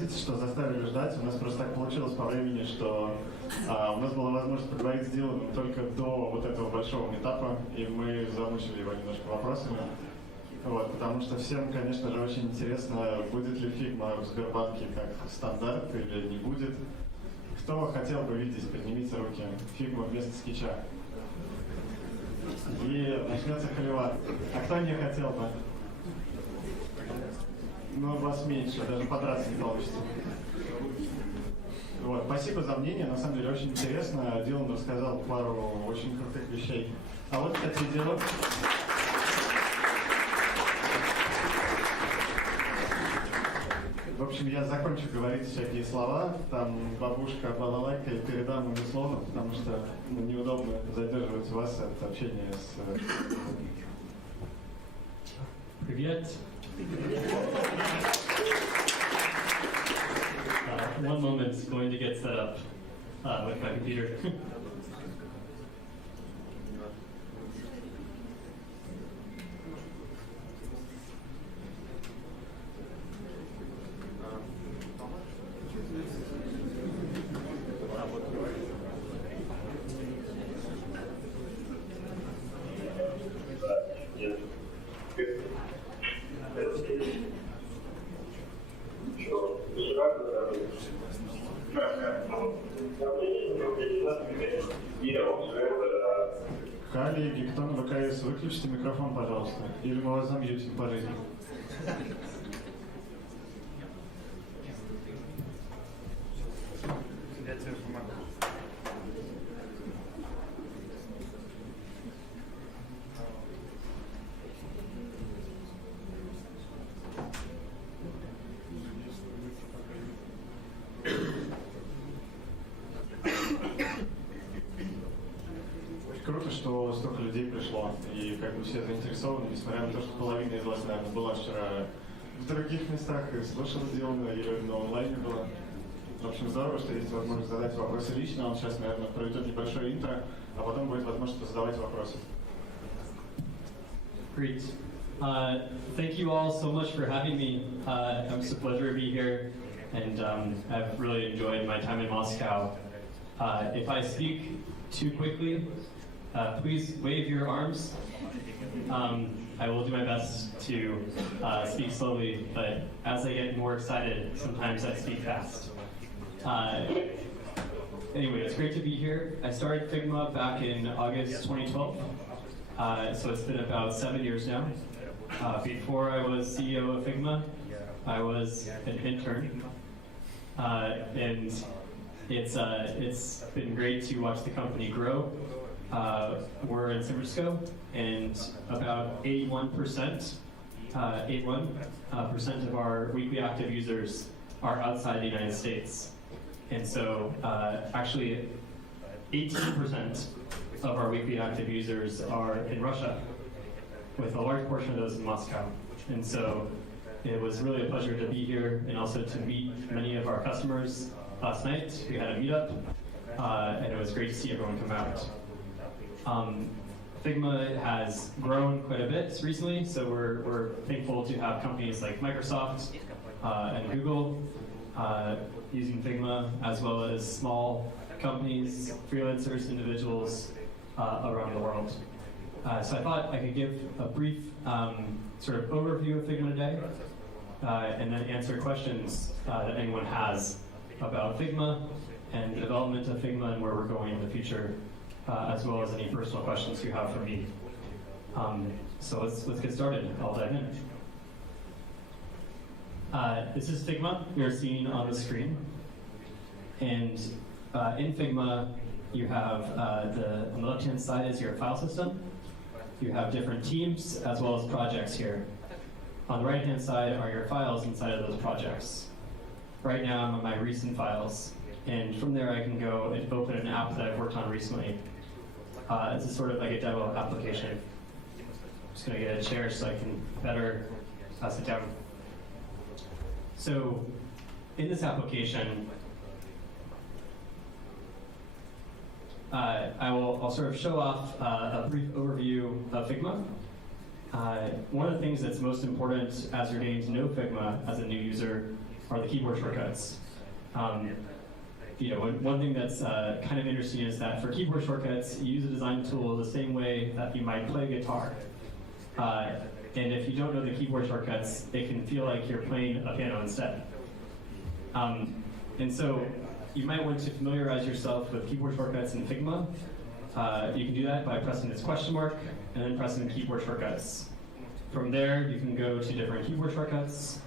простите, что заставили ждать. У нас просто так получилось по времени, что у нас была возможность поговорить с Диланом только до вот этого большого митапа, и мы замучили его немножко вопросами. Вот, потому что всем, конечно же, очень интересно, будет ли Figma в Сбербанке как стандарт или не будет. Кто хотел бы видеть, поднимите руки. Figma вместо скетча. И начнется холивар. А кто не хотел бы? Ну, вас меньше, даже подраться не получится. Вот, спасибо за мнение, на самом деле очень интересно. Дилан рассказал пару очень крутых вещей. А вот, кстати, Дилан. В общем, я закончу говорить всякие слова, там бабушка, балалайка, и передам им условно, потому что неудобно задерживать вас от общения с... Привет. One moment, going to get set up with my computer. Коллеги, кто на ВКС, выключите микрофон, пожалуйста, или мы вас замьютим по жизни. Круто, что столько людей пришло, и как бы все заинтересованы, несмотря на то, что половина из вас, наверное, была вчера в других местах и слушала сделано, или на онлайне было. В общем, здорово, что есть возможность задать вопросы лично. Он сейчас, наверное, проведет небольшое интро, а потом будет возможность задавать вопросы. Great. Thank you all so much for having me. It's a pleasure to be here, and I've really enjoyed my time in Moscow. If I speak too quickly, please wave your arms. I will do my best to speak slowly, but as I get more excited, sometimes I speak fast. Anyway, it's great to be here. I started Figma back in August 2012, so it's been about 7 years now. Before I was CEO of Figma, I was an intern, and it's been great to watch the company grow. We're in San Francisco, and about 81% of our weekly active users are outside the United States. And so actually 18% of our weekly active users are in Russia, with a large portion of those in Moscow. And so it was really a pleasure to be here and also to meet many of our customers last night. We had a meetup, and it was great to see everyone come out. Figma has grown quite a bit recently, so we're thankful to have companies like Microsoft and Google using Figma, as well as small companies, freelancers, individuals around the world. So I thought I could give a brief sort of overview of Figma today, and then answer questions that anyone has about Figma and the development of Figma and where we're going in the future, as well as any personal questions you have for me. So let's get started. I'll dive in. This is Figma you're seeing on the screen. And in Figma, you have on the left-hand side is your file system. You have different teams as well as projects here. On the right-hand side are your files inside of those projects. Right now I'm on my recent files, and from there I can go and open an app that I've worked on recently. This is sort of like a demo application. I'm just going to get a chair so I can better sit down. So in this application, I'll sort of show off a brief overview of Figma. One of the things that's most important as you're getting to know Figma as a new user are the keyboard shortcuts. One thing that's kind of interesting is that for keyboard shortcuts, you use a design tool the same way that you might play guitar. And if you don't know the keyboard shortcuts, it can feel like you're playing a piano instead. And so you might want to familiarize yourself with keyboard shortcuts in Figma. You can do that by pressing this question mark and then pressing keyboard shortcuts. From there, you can go to different keyboard shortcuts.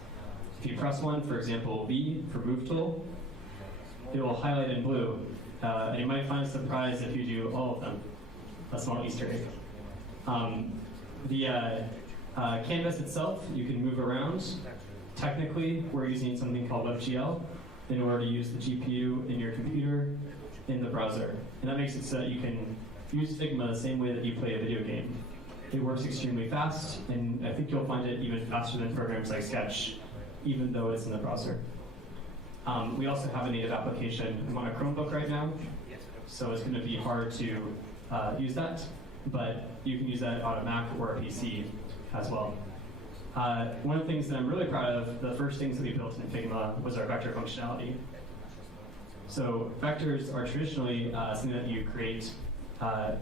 If you press one, for example, V for Move Tool, it will highlight in blue. And you might find a surprise if you do all of them. A small Easter egg. The canvas itself, you can move around. Technically, we're using something called WebGL in order to use the GPU in your computer in the browser. And that makes it so that you can use Figma the same way that you play a video game. It works extremely fast, and I think you'll find it even faster than programs like Sketch, even though it's in the browser. We also have a native application. I'm on a Chromebook right now, so it's going to be hard to use that, but you can use that on a Mac or a PC as well. One of the things that I'm really proud of, the first things that we built in Figma was our vector functionality. So vectors are traditionally something that you create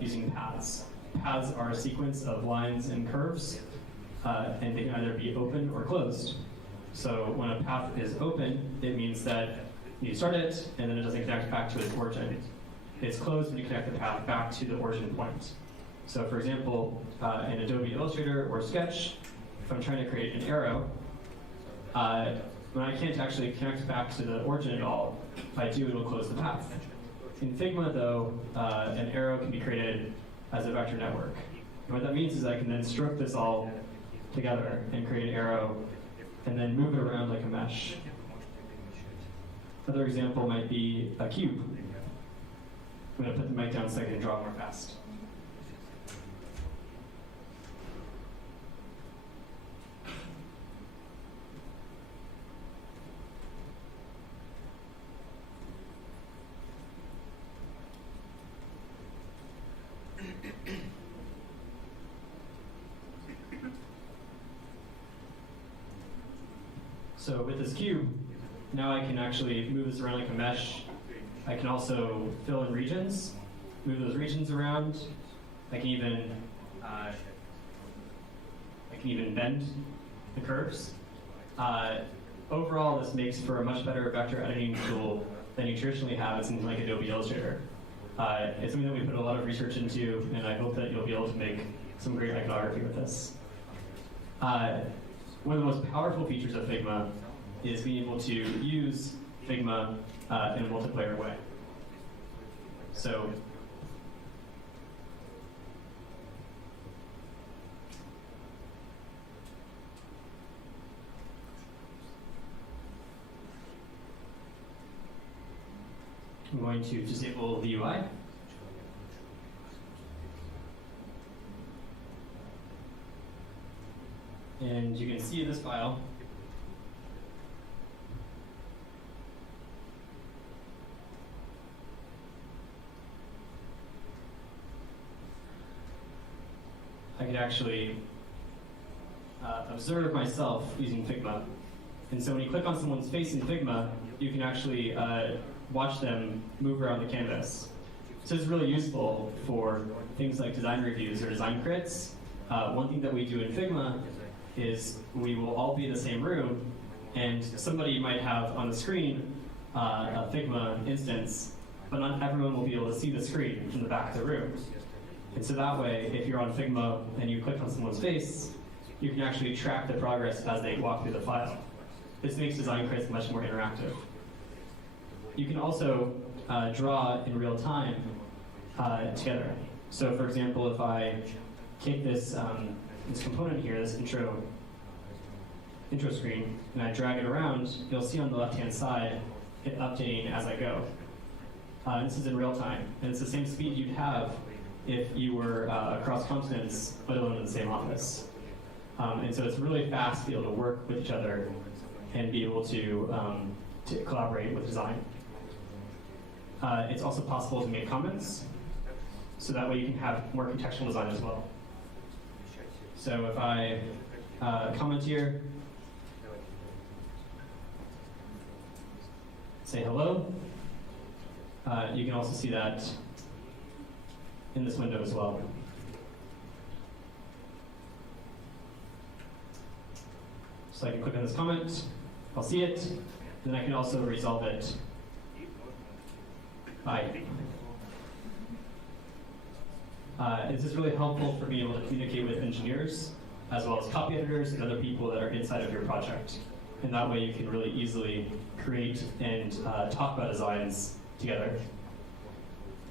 using paths. Paths are a sequence of lines and curves, and they can either be open or closed. So when a path is open, it means that you start it, and then it doesn't connect back to its origin. It's closed when you connect the path back to the origin point. So for example, in Adobe Illustrator or Sketch, if I'm trying to create an arrow, when I can't actually connect back to the origin at all, if I do, it'll close the path. In Figma, though, an arrow can be created as a vector network. And what that means is I can then stroke this all together and create an arrow and then move it around like a mesh. Another example might be a cube. I'm going to put the mic down so I can draw more fast. So with this cube, now I can actually move this around like a mesh. I can also fill in regions, move those regions around. I can even bend the curves. Overall, this makes for a much better vector editing tool than you traditionally have in something like Adobe Illustrator. It's something that we put a lot of research into, and I hope that you'll be able to make some great iconography with this. One of the most powerful features of Figma is being able to use Figma in a multiplayer way. So, I'm going to disable the UI. And you can see this file. I could actually observe myself using Figma. And so when you click on someone's face in Figma, you can actually watch them move around the canvas. So it's really useful for things like design reviews or design crits. One thing that we do in Figma is we will all be in the same room, and somebody might have on the screen a Figma instance, but not everyone will be able to see the screen from the back of the room. And so that way, if you're on Figma and you click on someone's face, you can actually track the progress as they walk through the file. This makes design crits much more interactive. You can also draw in real time together. So for example, if I take this this component here, this intro screen, and I drag it around, you'll see on the left-hand side it updating as I go. This is in real time, and it's the same speed you'd have if you were across continents, but alone in the same office. And so it's really fast to be able to work with each other and be able to collaborate with design. It's also possible to make comments, so that way you can have more contextual design as well. So if I comment here, say hello. You can also see that in this window as well. So I can click on this comment, I'll see it, then I can also resolve it by. This is really helpful for being able to communicate with engineers, as well as copy editors and other people that are inside of your project. And that way you can really easily create and talk about designs together.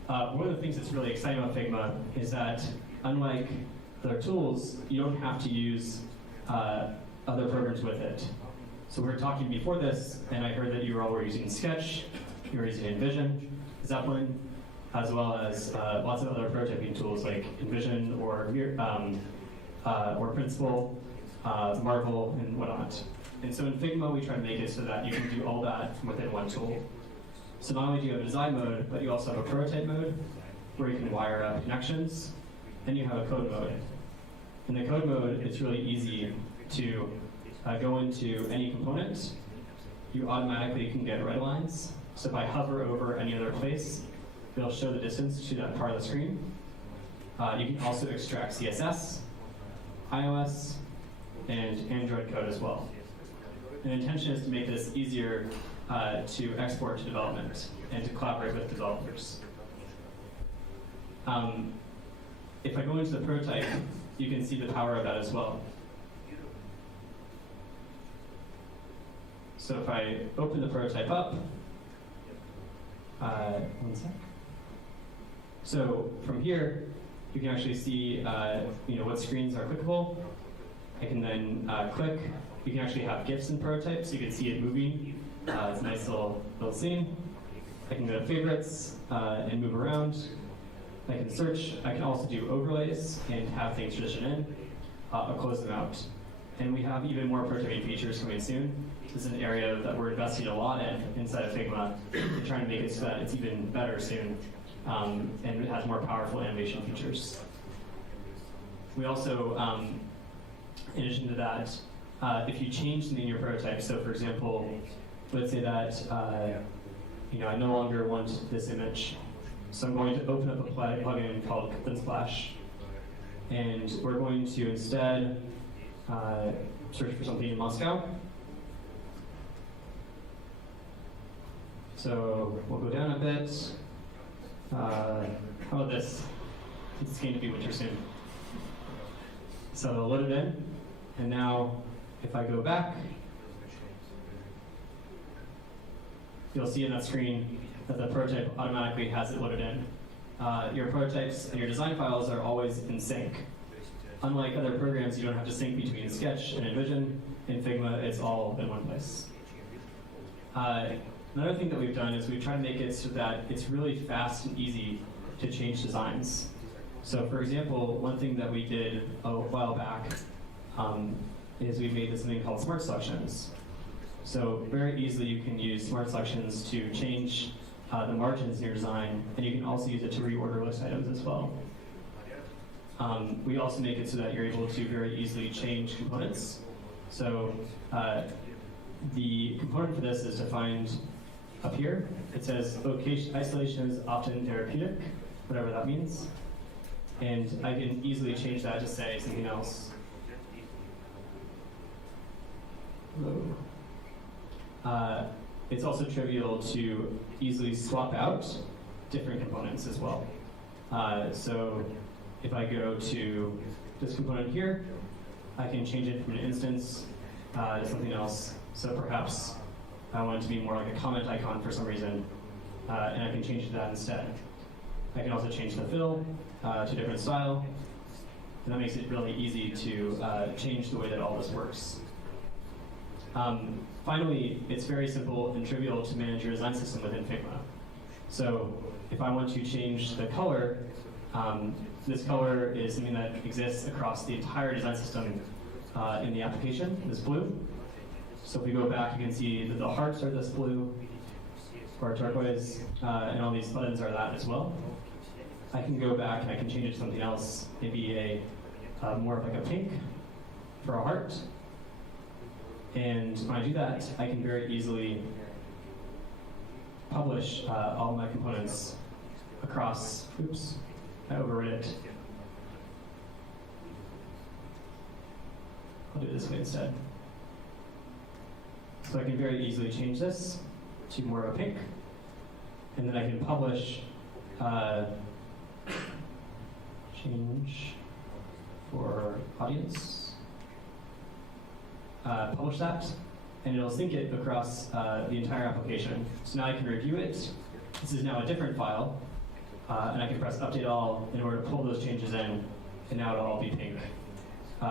One of the things that's really exciting about Figma is that, unlike other tools, you don't have to use other programs with it. So we were talking before this, and I heard that you all were using Sketch, you were using InVision, Zeppelin, as well as lots of other prototyping tools like InVision or Principal, Marvel, and whatnot. And so in Figma, we try to make it so that you can do all that within one tool. So not only do you have a design mode, but you also have a prototype mode where you can wire up connections. Then you have a code mode. In the code mode, it's really easy to go into any component. You automatically can get red lines. So if I hover over any other place, it'll show the distance to that part of the screen. You can also extract CSS, iOS, and Android code as well. And the intention is to make this easier to export to development and to collaborate with developers. If I go into the prototype, you can see the power of that as well. So if I open the prototype up, one sec. So from here, you can actually see what screens are clickable. I can then click. You can actually have GIFs in prototypes, so you can see it moving. It's a nice little scene. I can go to favorites and move around. I can search. I can also do overlays and have things transition in. I'll close them out. And we have even more prototyping features coming soon. This is an area that we're investing a lot in inside of Figma and trying to make it so that it's even better soon and it has more powerful animation features. We also, in addition to that, if you change something in your prototype, so for example, let's say that I no longer want this image, so I'm going to open up a plugin called Unsplash, and we're going to instead search for something in Moscow. So we'll go down a bit. How about this? It's going to be winter soon. So I'll load it in, and now if I go back, you'll see in that screen that the prototype automatically has it loaded in. Your prototypes and your design files are always in sync. Unlike other programs, you don't have to sync between Sketch and InVision. In Figma, it's all in one place. Another thing that we've done is we've tried to make it so that it's really fast and easy to change designs. So for example, one thing that we did a while back is we made this thing called Smart Selections. So very easily you can use Smart Selections to change the margins in your design, and you can also use it to reorder list items as well. We also make it so that you're able to very easily change components. So the component for this is defined up here. It says location isolation is often therapeutic, whatever that means. And I can easily change that to say something else. It's also trivial to easily swap out different components as well. So if I go to this component here, I can change it from an instance to something else. So perhaps I want it to be more like a comment icon for some reason, and I can change it to that instead. I can also change the fill to a different style, and that makes it really easy to change the way that all this works. Finally, it's very simple and trivial to manage your design system within Figma. So if I want to change the color, this color is something that exists across the entire design system in the application, this blue. So if we go back, you can see that the hearts are this blue, or turquoise, and all these buttons are that as well. I can go back and I can change it to something else, maybe a more of like a pink for a heart. And when I do that, I can very easily publish all my components across, oops, I overwrote it. I'll do it this way instead. So I can very easily change this to more of a pink, and then I can publish, change for audience, publish that, and it'll sync it across the entire application. So now I can review it. This is now a different file, and I can press update all in order to pull those changes in, and now it'll all be pink.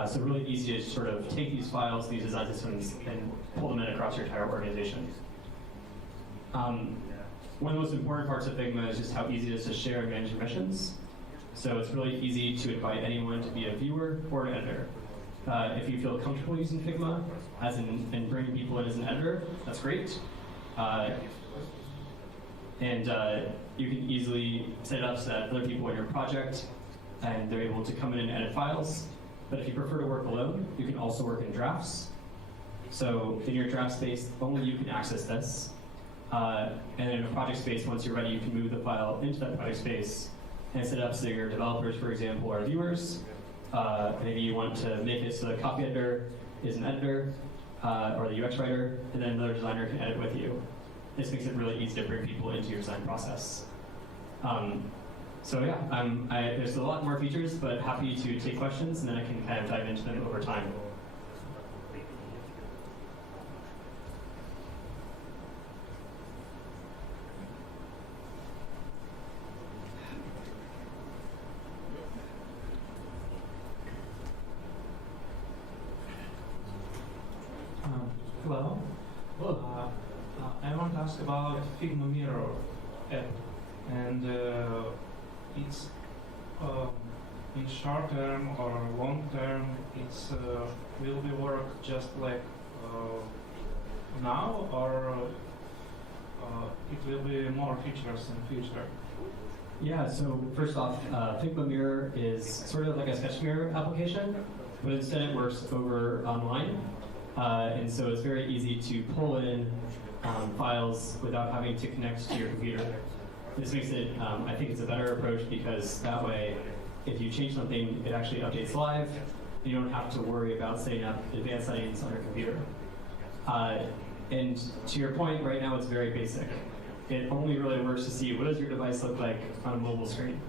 So really easy to sort of take these files, these design systems, and pull them in across your entire organization. One of the most important parts of Figma is just how easy it is to share and manage permissions. So it's really easy to invite anyone to be a viewer or an editor. If you feel comfortable using Figma and bringing people in as an editor, that's great. You can easily set it up so that other people in your project, and they're able to come in and edit files. But if you prefer to work alone, you can also work in drafts. So in your draft space, only you can access this. And in a project space, once you're ready, you can move the file into that project space and set it up so your developers, for example, are viewers. Maybe you want to make it so the copy editor is an editor, or the UX writer, and then another designer can edit with you. This makes it really easy to bring people into your design process. So yeah, there's a lot more features, but happy to take questions, and then I can kind of dive into them over time. Hello. I want to ask about Figma Mirror app, and it's in short term or long term. It's will be work just like now, or it will be more features in future. Yeah. So first off, Figma Mirror is sort of like a sketch mirror application, but instead it works over online. And so it's very easy to pull in files without having to connect to your computer. This makes it, I think it's a better approach, because that way, if you change something, it actually updates live, and you don't have to worry about setting up advanced settings on your computer. And to your point, right now it's very basic. It only really works to see what does your device look like on a mobile screen.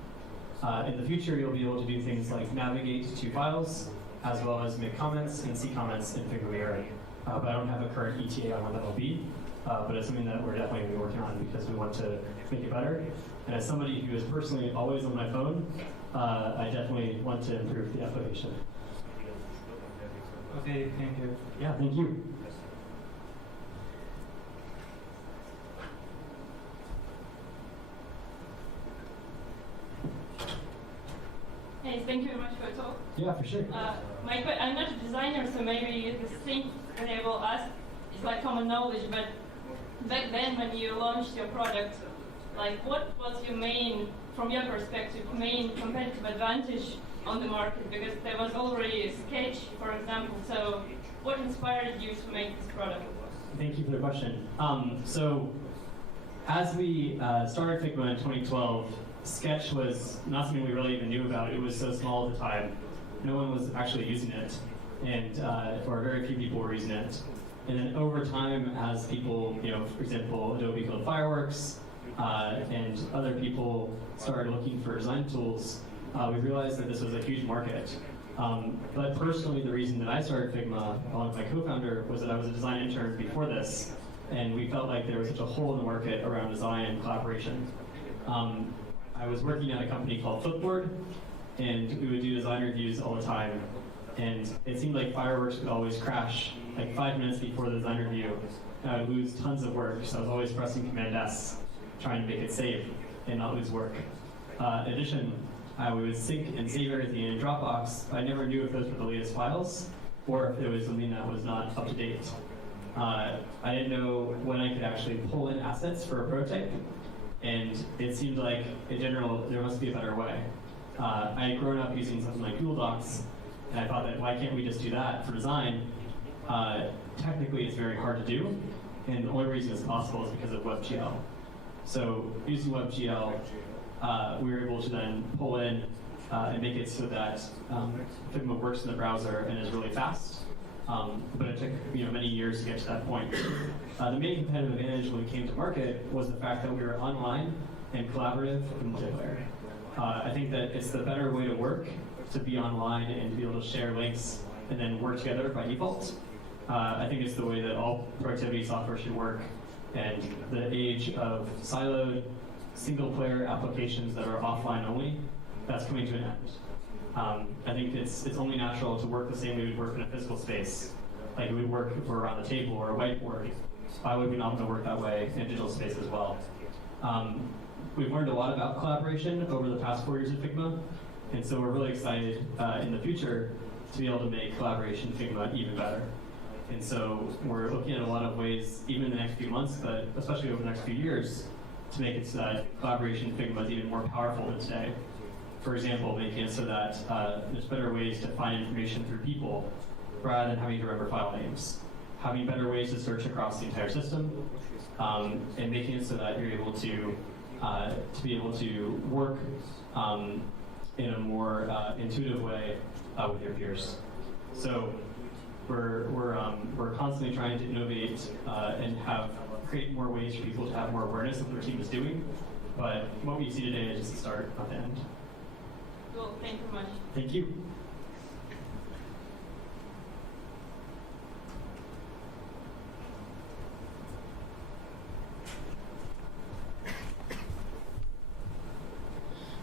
In the future, you'll be able to do things like navigate to files, as well as make comments and see comments in Figma Mirror. But I don't have a current ETA on what that will be, but it's something that we're definitely going to be working on because we want to make it better. And as somebody who is personally always on my phone, I definitely want to improve the application. Okay, thank you. Yeah, thank you. Hey, thank you very much for your talk. Yeah, for sure. I'm not a designer, so maybe the thing that I will ask is like common knowledge, but back then when you launched your product, like what was your from your perspective, main competitive advantage on the market? Because there was already a Sketch, for example, so what inspired you to make this product? Thank you for the question. So as we started Figma in 2012, Sketch was not something we really even knew about. It was so small at the time. No one was actually using it, and or very few people were using it. And then over time, as people, for example, Adobe called Fireworks, and other people started looking for design tools, we realized that this was a huge market. But personally, the reason that I started Figma, along with my co-founder, was that I was a design intern before this, and we felt like there was such a hole in the market around design and collaboration. I was working at a company called Flipboard, and we would do design reviews all the time. And it seemed like Fireworks would always crash like 5 minutes before the design review, and I would lose tons of work. So I was always pressing Command-S, trying to make it save and not lose work. In addition, we would sync and save everything in Dropbox, but I never knew if those were the latest files or if there was something that was not up to date. I didn't know when I could actually pull in assets for a prototype, and it seemed like, in general, there must be a better way. I had grown up using something like Google Docs, and I thought that why can't we just do that for design? Technically, it's very hard to do, and the only reason it's possible is because of WebGL. So using WebGL, we were able to then pull in and make it so that Figma works in the browser and is really fast. But it took many years to get to that point. The main competitive advantage when we came to market was the fact that we were online and collaborative and multiplayer. I think that it's the better way to work, to be online and to be able to share links and then work together by default. I think it's the way that all productivity software should work. And the age of siloed, single-player applications that are offline only, that's coming to an end. I think it's only natural to work the same way we would work in a physical space. Like we would work if we're around a table or a whiteboard. Why would we not want to work that way in a digital space as well? We've learned a lot about collaboration over the past 4 years at Figma, and so we're really excited in the future to be able to make collaboration Figma even better. And so we're looking at a lot of ways, even in the next few months, but especially over the next few years, to make it so that collaboration Figma is even more powerful than today. For example, making it so that there's better ways to find information through people rather than having to remember file names. Having better ways to search across the entire system, and making it so that you're able to be able to work in a more intuitive way with your peers. So we're constantly trying to innovate and create more ways for people to have more awareness of what their team is doing. But what we see today is just the start, not the end. Cool. Thank you very much. Thank you.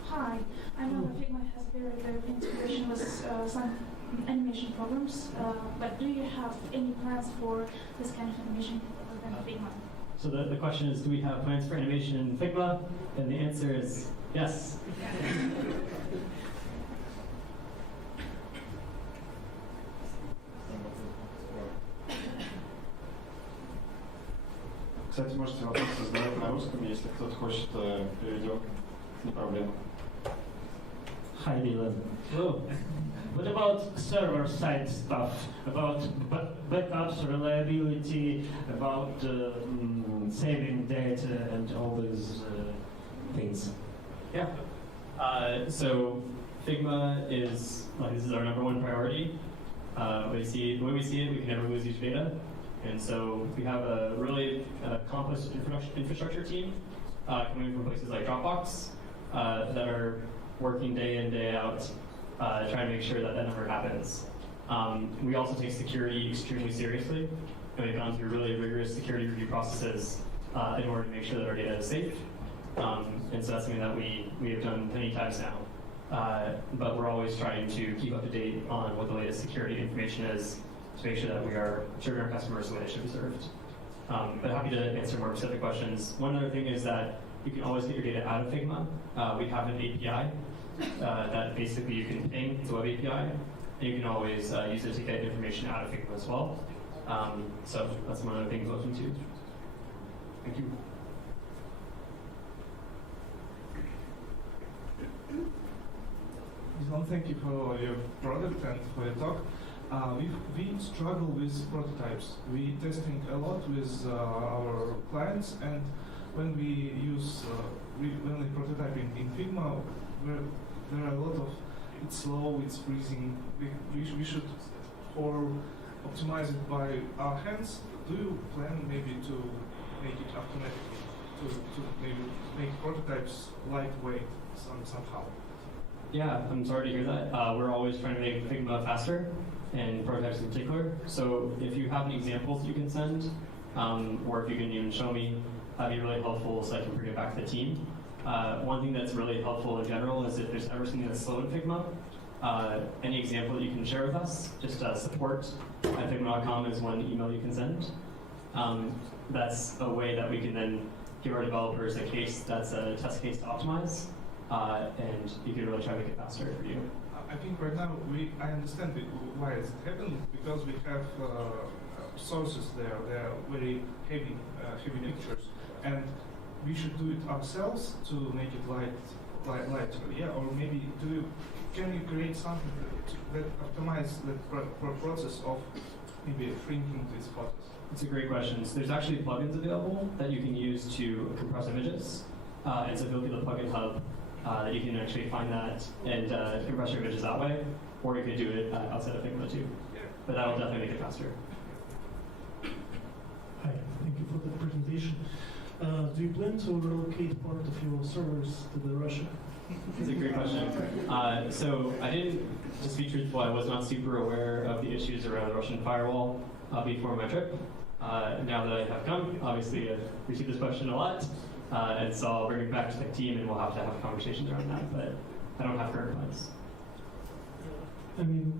Hi, I know that Figma has very good integration with some animation programs, but do you have any plans for this kind of animation within Figma? So the question is, do we have plans for animation in Figma? And the answer is yes. Кстати, можете вопросы задавать на русском, если кто-то хочет, перейдем, не проблема. Hi, Dylan. Hello. What about server-side stuff? About backups, reliability, about saving data, and all these things? Yeah. So Figma is this is our #1 priority. The way we see it, we can never lose user data, and so we have a really accomplished infrastructure team coming from places like Dropbox that are working day in, day out, trying to make sure that never happens. We also take security extremely seriously, and we've gone through really rigorous security review processes in order to make sure that our data is safe. And so that's something that we have done many times now. But we're always trying to keep up to date on what the latest security information is to make sure that we are serving our customers the way they should be served. But happy to answer more specific questions. One other thing is that you can always get your data out of Figma. We have an API that basically you can ping, it's a web API, and you can always use it to get information out of Figma as well. So that's one of the things we're looking to. Thank you. Thank you for your product and for your talk. We struggle with prototypes. We testing a lot with our clients, and when we use when we prototyping in Figma, there are a lot of it's slow, it's freezing. We should optimize it by our hands. Do you plan maybe to make it automatically, to maybe make prototypes lightweight somehow? Yeah, I'm sorry to hear that. We're always trying to make Figma faster, and prototypes in particular. So if you have any examples you can send, or if you can even show me, that'd be really helpful so I can bring it back to the team. One thing that's really helpful in general is if there's ever something that's slow in Figma, any example that you can share with us, just support@figma.com is one email you can send. That's a way that we can then give our developers a case that's a test case to optimize, and you can really try to make it faster for you. I think right now I understand why it's happened, because we have sources there. They are very heavy pictures, and we should do it ourselves to make it lighter. Yeah, or maybe can you create something that optimize the process of maybe shrinking these photos? It's a great question. So there's actually plugins available that you can use to compress images. And so if you look at the plugin hub, you can actually find that and compress your images that way. Or you could do it outside of Figma too. But that will definitely make it faster. Hi, thank you for the presentation. Do you plan to relocate part of your servers to Russia? That's a great question. So I didn't, to be truthful, I was not super aware of the issues around the Russian firewall before my trip. Now that I have come, obviously I've received this question a lot, and so I'll bring it back to the team and we'll have to have conversations around that, but I don't have current plans. I mean,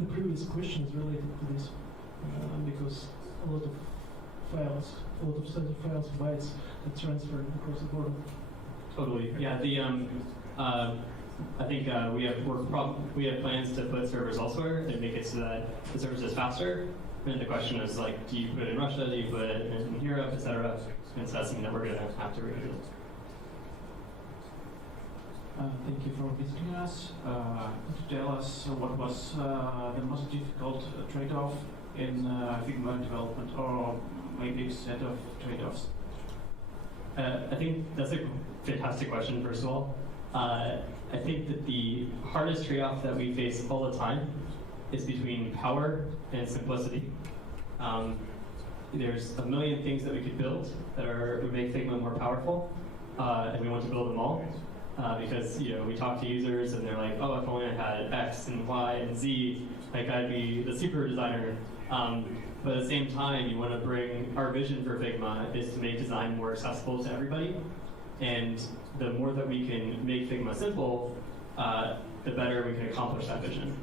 the previous question is related to this, because a lot of files, a lot of sensitive files, bytes, are transferred across the border. Totally. Yeah. I think we have plans to put servers elsewhere and make it so that the service is faster. And the question is like, do you put it in Russia? Do you put it in Europe, etc.? And so that's something that we're going to have to revisit. Thank you for visiting us. Could you tell us what was the most difficult trade-off in Figma development, or maybe a set of trade-offs? I think that's a fantastic question, first of all. I think that the hardest trade-off that we face all the time is between power and simplicity. There's a million things that we could build that would make Figma more powerful, and we want to build them all. Because we talk to users and they're like, oh, if only I had X and Y and Z, like I'd be the super designer. But at the same time, you want to bring our vision for Figma is to make design more accessible to everybody. And the more that we can make Figma simple, the better we can accomplish that vision.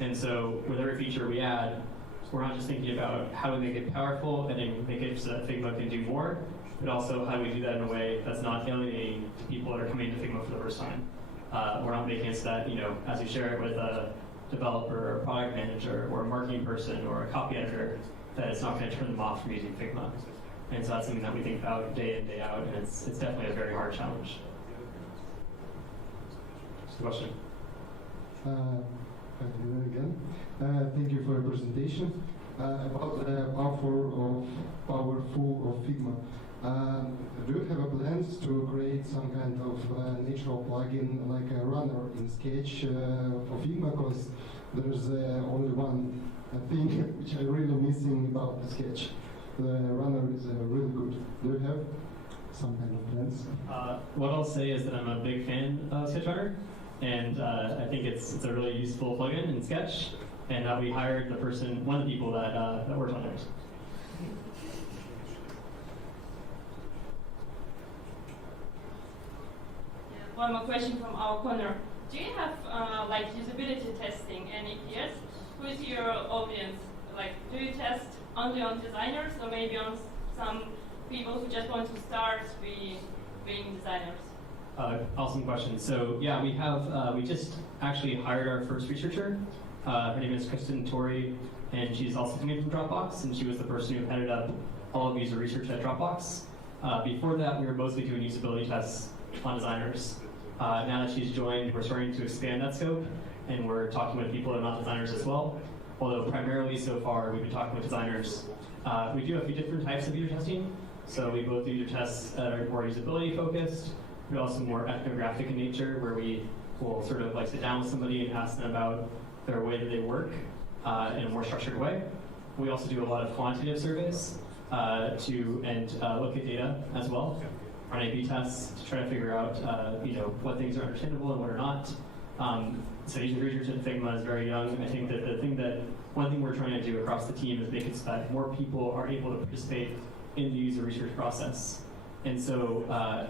And so with every feature we add, we're not just thinking about how do we make it powerful and then make it so that Figma can do more, but also how do we do that in a way that's not alienating to people that are coming to Figma for the first time. We're not making it so that, as you share it with a developer or a product manager or a marketing person or a copy editor, that it's not going to turn them off from using Figma. And so that's something that we think about day in, day out, and it's definitely a very hard challenge. Just a question. Again. Thank you for your presentation. About the powerful of Figma. Do you have plans to create some kind of natural plugin like a runner in Sketch for Figma? Because there's only one thing which I'm really missing about the Sketch. The runner is really good. Do you have some kind of plans? What I'll say is that I'm a big fan of Sketch Runner, and I think it's a really useful plugin in Sketch, and we hired one of the people that worked on it. One more question from our corner. Do you have usability testing, and if yes, who is your audience? Like, do you test only on designers or maybe on some people who just want to start being designers? Awesome question. So yeah, we just actually hired our first researcher. Her name is Kristen Torrey, and she's also coming from Dropbox, and she was the person who headed up all of user research at Dropbox. Before that, we were mostly doing usability tests on designers. Now that she's joined, we're starting to expand that scope, and we're talking with people that are not designers as well. Although primarily so far, we've been talking with designers. We do a few different types of user testing. So we both do user tests that are more usability focused, but also more ethnographic in nature, where we will sort of like sit down with somebody and ask them about their way that they work in a more structured way. We also do a lot of quantitative surveys look at data as well, run A/B tests to try to figure out what things are understandable and what are not. So user research in Figma is very young. I think that one thing we're trying to do across the team is make it so that more people are able to participate in the user research process. And so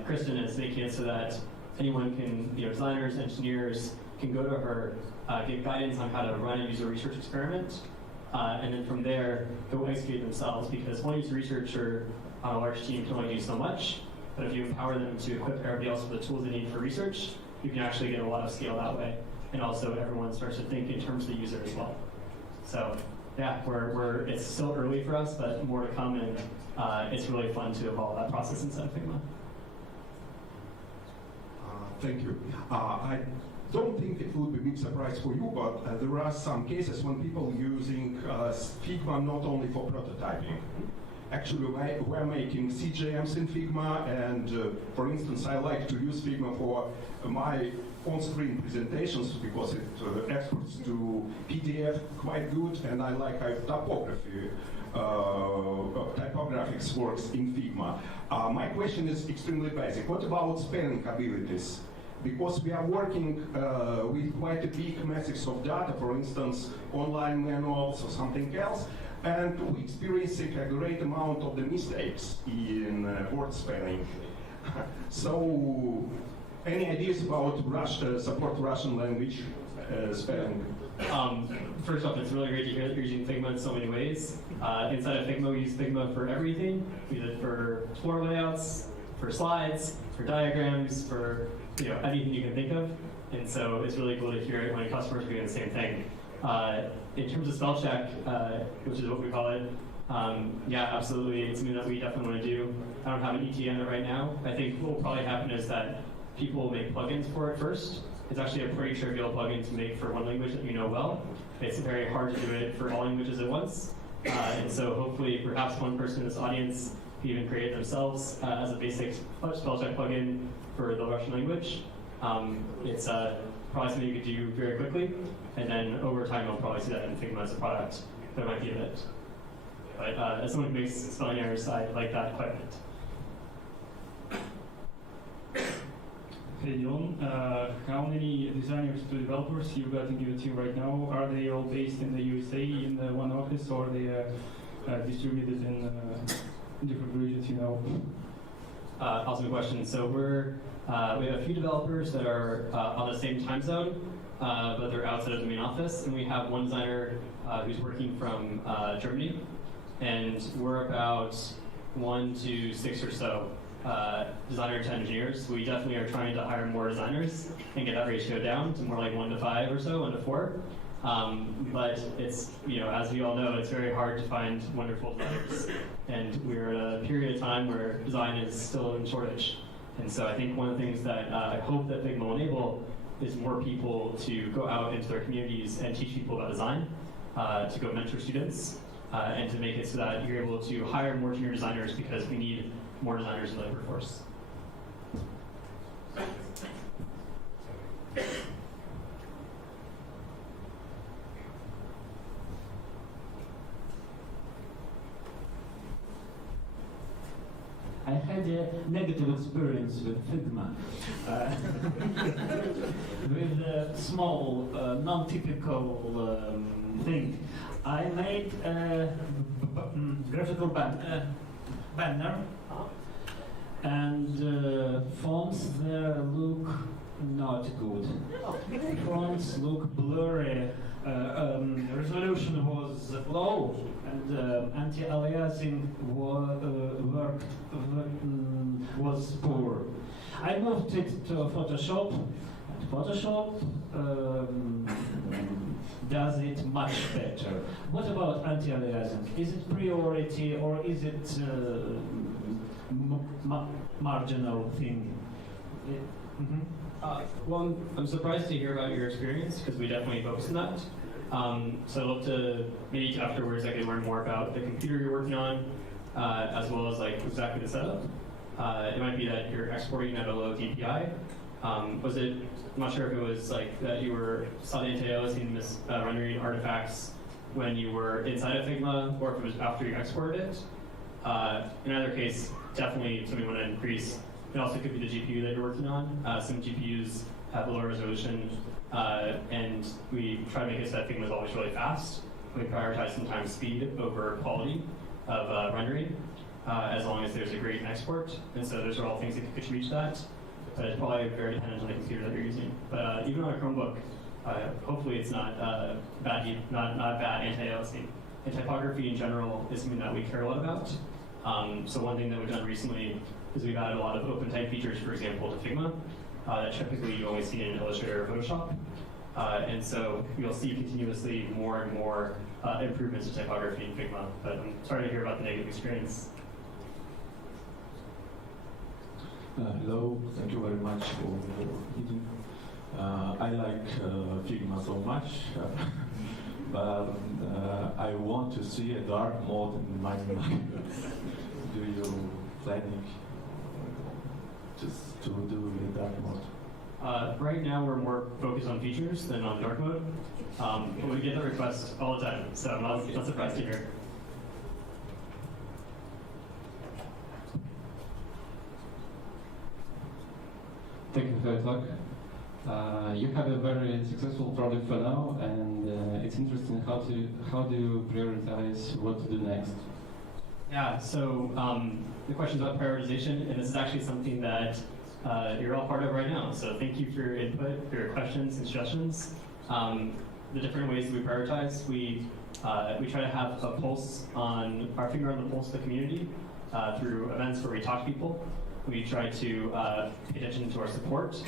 Kristen is making it so that anyone can, designers, engineers, can go to her, get guidance on how to run a user research experiment, and then from there, go execute themselves, because one user researcher on a large team can only do so much, but if you empower them to equip everybody else with the tools they need for research, you can actually get a lot of scale that way. And also everyone starts to think in terms of the user as well. So yeah, it's still early for us, but more to come, and it's really fun to evolve that process inside Figma. Thank you. I don't think it would be a big surprise for you, but there are some cases when people using Figma not only for prototyping. Actually, we're making CJMs in Figma, and for instance, I like to use Figma for my on-screen presentations because it exports to PDF quite good, and I like typography. Typographics works in Figma. My question is extremely basic. What about spelling abilities? Because we are working with quite a big matrix of data, for instance, online manuals or something else, and we're experiencing a great amount of the mistakes in word spelling. So, any ideas about support Russian language spelling? First off, it's really great to hear that you're using Figma in so many ways. Inside of Figma, we use Figma for everything. We use it for floor layouts, for slides, for diagrams, for anything you can think of. And so it's really cool to hear it when customers are doing the same thing. In terms of spell check, which is what we call it, yeah, absolutely, it's something that we definitely want to do. I don't have an ETA on it right now. I think what will probably happen is that people will make plugins for it first. It's actually a pretty trivial plugin to make for one language that you know well. It's very hard to do it for all languages at once. And so hopefully, perhaps one person in this audience can even create it themselves as a basic spell check plugin for the Russian language. It's probably something you could do very quickly, and then over time you'll probably see that in Figma as a product. There might be a bit. But as someone who makes spelling errors, I like that quite a bit. Hey Dylan, how many designers to developers you got in your team right now? Are they all based in the USA in one office, or are they distributed in different regions? Awesome question. So we have a few developers that are on the same time zone, but they're outside of the main office, and we have one designer who's working from Germany, and we're about 1 to 6 or so designers to engineers. We definitely are trying to hire more designers and get that ratio down to more like 1 to 5 or so, 1 to 4. But it's, as we all know, it's very hard to find wonderful designers. And we're at a period of time where design is still in shortage. And so I think one of the things that I hope that Figma will enable is more people to go out into their communities and teach people about design, to go mentor students, and to make it so that you're able to hire more junior designers because we need more designers in the labor force. I had a negative experience with Figma, with a small, non-typical thing. I made a graphical banner, and fonts there look not good. Fonts look blurry. Resolution was low, and anti-aliasing was poor. I moved it to Photoshop, and Photoshop does it much better. What about anti-aliasing? Is it priority, or is it marginal thing? Well, I'm surprised to hear about your experience because we definitely focus on that. So I'd love to maybe afterwards I can learn more about the computer you're working on, as well as like exactly the setup. It might be that you're exporting at a low DPI. Was it? I'm not sure if it was like that you saw the anti-aliasing rendering artifacts when you were inside of Figma, or if it was after you exported it. In either case, definitely something we want to increase. It also could be the GPU that you're working on. Some GPUs have a lower resolution, and we try to make it so that Figma is always really fast. We prioritize sometimes speed over quality of rendering, as long as there's a great export. And so those are all things that could contribute to that. But it's probably very dependent on the computer that you're using. But even on a Chromebook, hopefully it's not bad anti-aliasing. And typography in general is something that we care a lot about. So one thing that we've done recently is we've added a lot of open type features, for example, to Figma, that typically you only see in Illustrator or Photoshop. And so you'll see continuously more and more improvements to typography in Figma. But I'm sorry to hear about the negative experience. Hello, thank you very much for the meeting. I like Figma so much, but I want to see a dark mode in my mind. Do you planning just to do a dark mode? Right now, we're more focused on features than on dark mode, but we get the request all the time, so I'm not surprised to hear. Thank you for your talk. You have a very successful product for now, and it's interesting how do you prioritize what to do next? Yeah, so the question is about prioritization, and this is actually something that you're all part of right now. So thank you for your input, for your questions and suggestions. The different ways that we prioritize, we try to have a pulse on our finger on the pulse of the community through events where we talk to people. We try to pay attention to our support.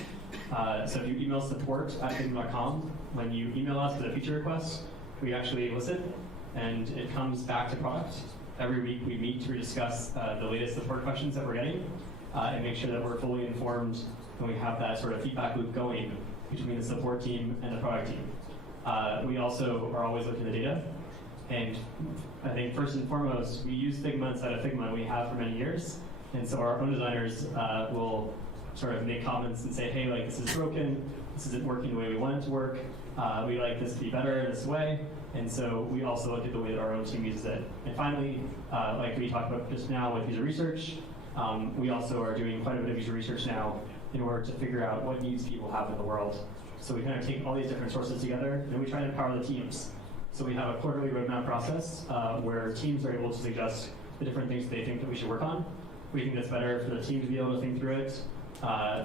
So if you email support@figma.com, when you email us with a feature request, we actually listen, and it comes back to product. Every week we meet to discuss the latest support questions that we're getting and make sure that we're fully informed and we have that sort of feedback loop going between the support team and the product team. We also are always looking at the data. And I think first and foremost, we use Figma inside of Figma, and we have for many years. And so our own designers will sort of make comments and say, hey, like, this is broken, this isn't working the way we want it to work, we like this to be better in this way. And so we also look at the way that our own team uses it. And finally, like we talked about just now with user research, we also are doing quite a bit of user research now in order to figure out what needs people have in the world. So we kind of take all these different sources together, and we try to empower the teams. So we have a quarterly roadmap process where teams are able to suggest the different things they think that we should work on. We think that's better for the team to be able to think through it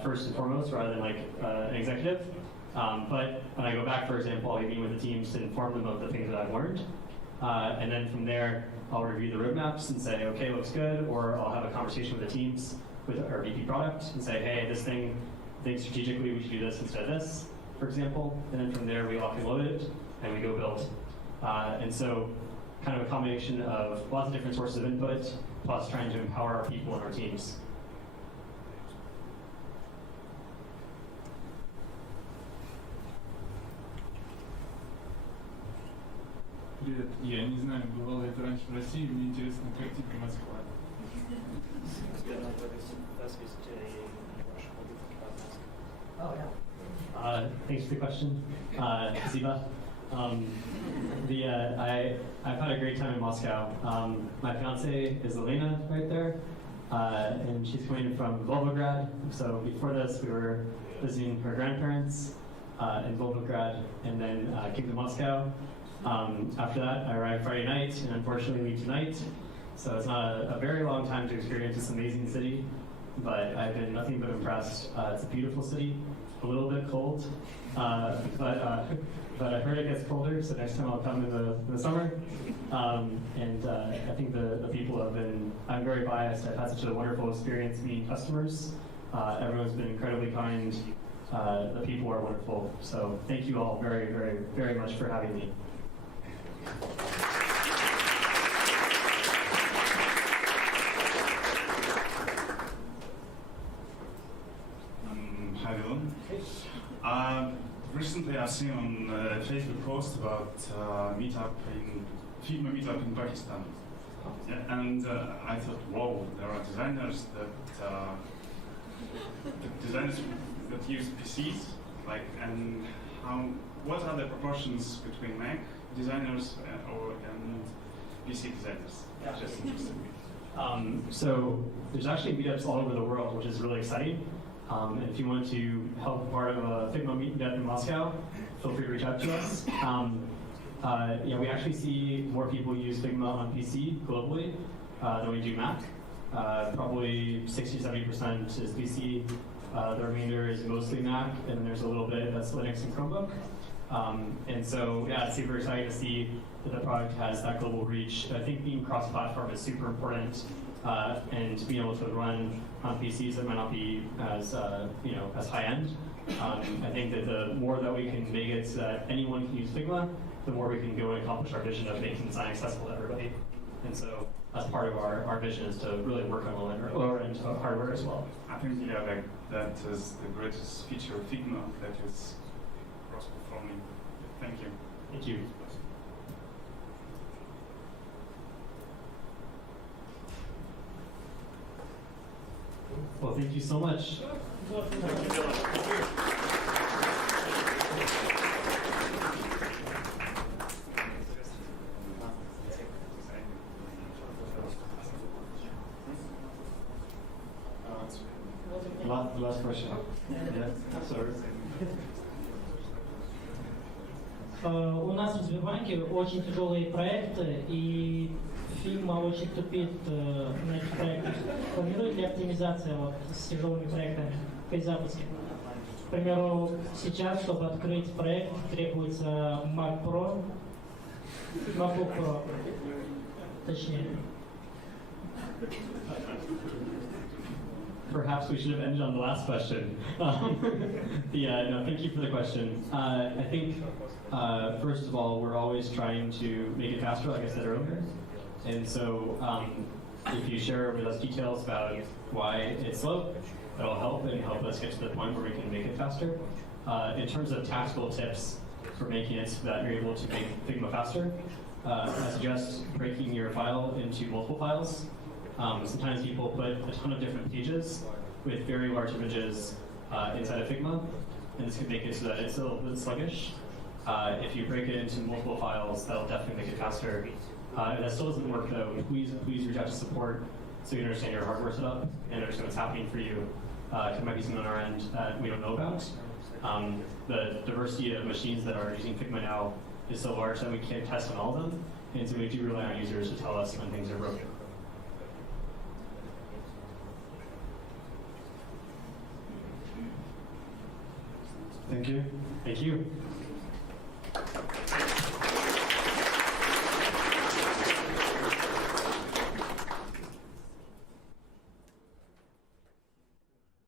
first and foremost, rather than like an executive. But when I go back, for example, I'll be meeting with the teams to inform them of the things that I've learned. And then from there, I'll review the roadmaps and say, okay, looks good, or I'll have a conversation with the teams, with our VP product, and say, hey, this thing, I think strategically we should do this instead of this, for example. And then from there, we lock and load it, and we go build. And so kind of a combination of lots of different sources of input, plus trying to empower our people and our teams. Привет, я не знаю, бывало это раньше в России, мне интересно, как тебе Москва? Thanks for the question, Ziva. I've had a great time in Moscow. My fiance is Elena right there, and she's coming from Volgograd. So before this, we were visiting her grandparents in Volgograd, and then came to Moscow. After that, I arrived Friday night, and unfortunately leave tonight. So it's not a very long time to experience this amazing city, but I've been nothing but impressed. It's a beautiful city, a little bit cold, but I heard it gets colder, so next time I'll come in the summer. And I think the people I'm very biased. I've had such a wonderful experience meeting customers. Everyone's been incredibly kind. The people are wonderful. So thank you all very, very, very much for having me. Hi everyone. Recently I've seen on a Facebook post about Meetup Figma Meetup in Pakistan. Yeah, and I thought, whoa, there are designers that use PCs, and what are the proportions between Mac designers and PC designers? Just interesting. So there's actually meetups all over the world, which is really exciting. And if you want to help be part of a Figma meetup in Moscow, feel free to reach out to us. We actually see more people use Figma on PC globally than we do Mac. Probably 60-70% is PC. The remainder is mostly Mac, and then there's a little bit that's Linux and Chromebook. And so, yeah, it's super exciting to see that the product has that global reach. I think being cross-platform is super important, and being able to run on PCs that might not be as as high-end. I think that the more that we can make it so that anyone can use Figma, the more we can go and accomplish our vision of making design accessible to everybody. And so as part of our vision is to really work on lower end hardware as well. I think that is the greatest feature of Figma that is cross-performing. Thank you. Thank you. Well, thank you so much. Last question. Yeah, sorry. У нас в Сбербанке очень тяжелые проекты, и Figma очень тупит на этих проектах. Планирует ли оптимизация с тяжелыми проектами при запуске? К примеру, сейчас, чтобы открыть проект, требуется MacBook Pro, точнее. Perhaps we should have ended on the last question. No, thank you for the question. I think, first of all, we're always trying to make it faster, like I said earlier. And so if you share with us details about why it's slow, that'll help us get to the point where we can make it faster. In terms of tactical tips for making it so that you're able to make Figma faster, I suggest breaking your file into multiple files. Sometimes people put a ton of different pages with very large images inside of Figma, and this can make it so that it's a little bit sluggish. If you break it into multiple files, that'll definitely make it faster. If that still doesn't work though, please reach out to support so you understand your hardware setup and understand what's happening for you. It might be something on our end that we don't know about. The diversity of machines that are using Figma now is so large that we can't test on all of them, and so we do rely on users to tell us when things are broken. Thank you. Thank you.